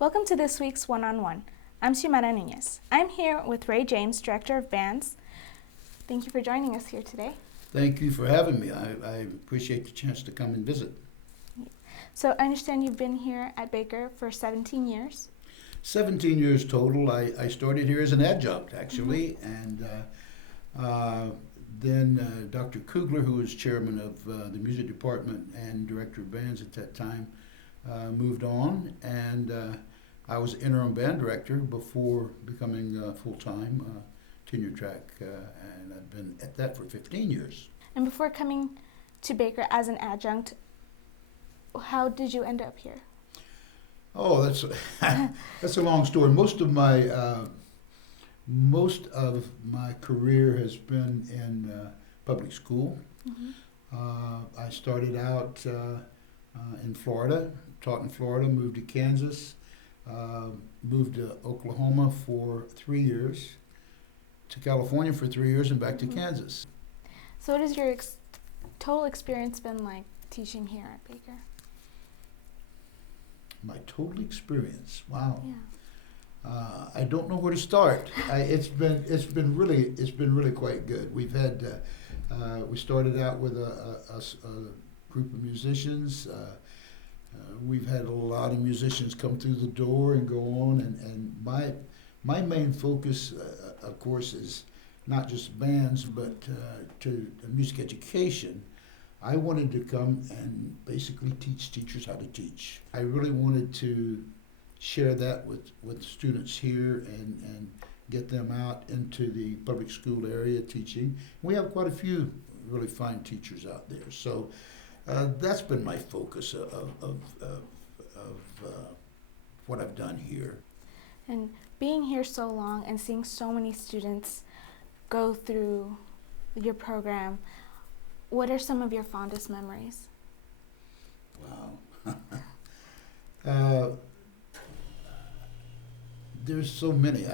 Welcome to this week's One-on-One. I'm Xiomara Nunez. I'm here with Ray James, Director of Bands. Thank you for joining us here today. Thank you for having me. I appreciate the chance to come and visit. So I understand you've been here at Baker for 17 years. 17 years total. I started here as an adjunct, actually, and then Dr. Kugler, who was chairman of the music department and director of bands at that time, moved on, and I was interim band director before becoming full-time tenure track, and I've been at that for 15 years. And before coming to Baker as an adjunct, how did you end up here? Oh, that's a long story. Most of my career has been in public school. Mm-hmm. I started out in Florida, taught in Florida, moved to Kansas, moved to Oklahoma for 3 years, to California for 3 years, and back to Kansas. So what has your total experience been like teaching here at Baker? My total experience, wow. Yeah. I don't know where to start. It's been really quite good. We've had we started out with a group of musicians. We've had a lot of musicians come through the door and go on, and my main focus, of course, is not just bands, but to music education. I wanted to come and basically teach teachers how to teach. I really wanted to share that with students here and get them out into the public school area teaching. We have quite a few really fine teachers out there. So that's been my focus of what I've done here. And being here so long and seeing so many students go through your program, what are some of your fondest memories? Wow. There's so many.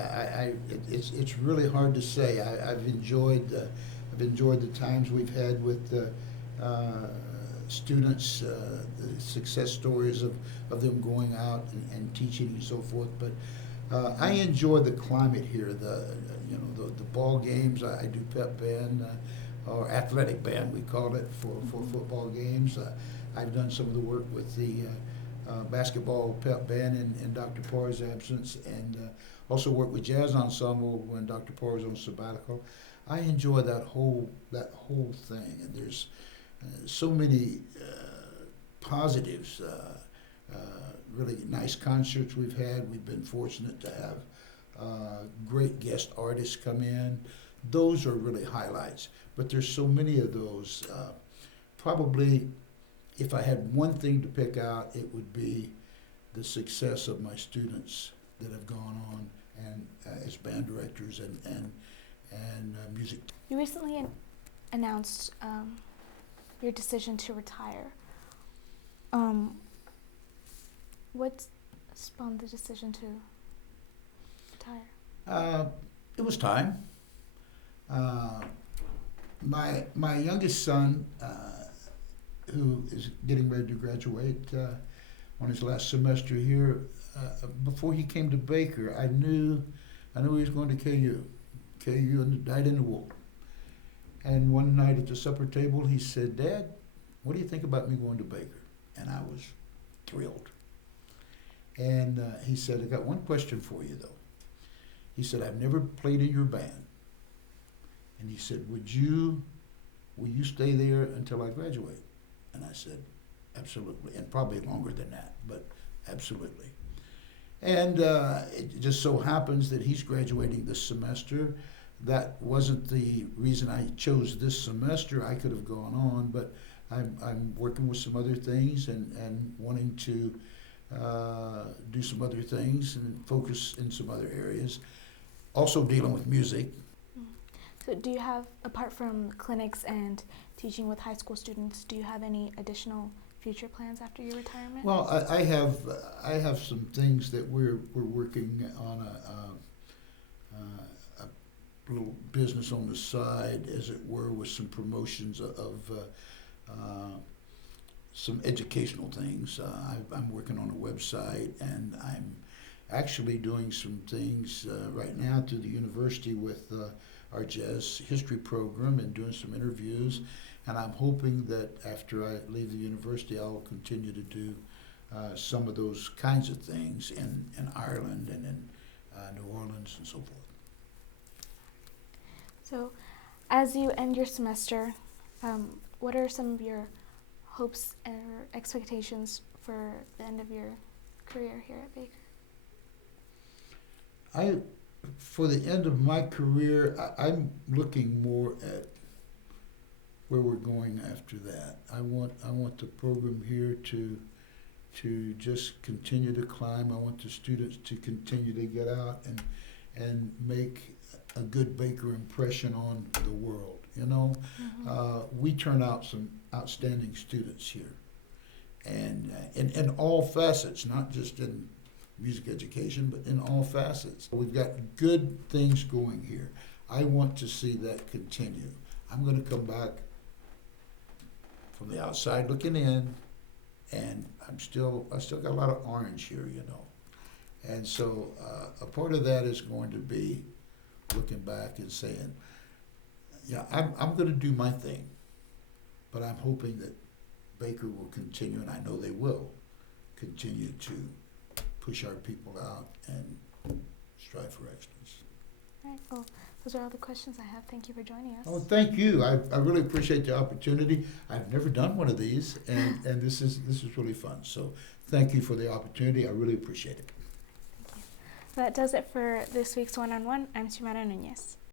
It's really hard to say. I've enjoyed the times we've had with the students, the success stories of them going out and teaching and so forth. But I enjoy the climate here. The ball games. I do pep band. Or athletic band, we call it, for football games. I've done some of the work with the basketball pep band in Dr. Parr's absence, and also worked with jazz ensemble when Dr. Parr was on sabbatical. I enjoy that whole thing, and there's so many positives. Really nice concerts we've had. We've been fortunate to have great guest artists come in. Those are really highlights. But there's so many of those. Probably, if I had one thing to pick out, it would be the success of my students that have gone on and as band directors and music. You recently announced your decision to retire. What spawned the decision to retire? It was time. My youngest son, who is getting ready to graduate on his last semester here, before he came to Baker, I knew he was going to KU and died in the wool. And one night at the supper table, he said, "Dad, what do you think about me going to Baker?" And I was thrilled. And he said, "I got one question for you, though." He said, "I've never played in your band." And he said, will you stay there until I graduate? And I said, absolutely. And probably longer than that, but absolutely. And it just so happens that he's graduating this semester. That wasn't the reason I chose this semester. I could have gone on, but I'm working with some other things and wanting to do some other things and focus in some other areas. Also dealing with music. So do you have, apart from clinics and teaching with high school students, do you have any additional future plans after your retirement? Well, I have some things that we're working on a little business on the side, as it were, with some promotions of some educational things. I'm working on a website, and I'm actually doing some things right now through the university with our jazz history program and doing some interviews. And I'm hoping that after I leave the university, I'll continue to do some of those kinds of things in Ireland and in New Orleans and so forth. So, as you end your semester, what are some of your hopes or expectations for the end of your career here at Baker? For the end of my career, I'm looking more at where we're going after that. I want the program here to just continue to climb. I want the students to continue to get out and make a good Baker impression on the world. You know, we turn out some outstanding students here, and in all facets, not just in music education, but in all facets. We've got good things going here. I want to see that continue. I'm going to come back from the outside looking in, and I still got a lot of orange here, you know. And so a part of that is going to be looking back and saying, yeah, I'm going to do my thing, but I'm hoping that Baker will continue, and I know they will continue to push our people out and strive for excellence. All right, well, those are all the questions I have. Thank you for joining us. Oh, thank you. I really appreciate the opportunity. I've never done one of these, and this is really fun. So thank you for the opportunity. I really appreciate it. Thank you. That does it for this week's one-on-one. I'm Xiomara Nunez.